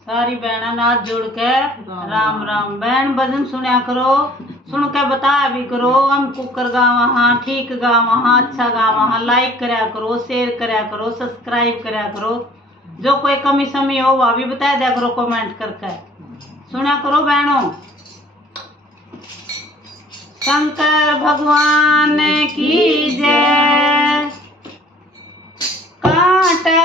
सारी बहना नाथ जोड़ के राम राम। बहन भजन सुना करो, सुन के बता भी करो। हम कुकर गावा हाँ, ठीक गावा हाँ, अच्छा गावा हाँ। लाइक करा करो, शेयर करा करो, सब्सक्राइब करा करो। जो कोई कमी समी हो वह भी बता दिया करो कमेंट करके। सुना करो बहनों। शंकर भगवान की जय। कांटा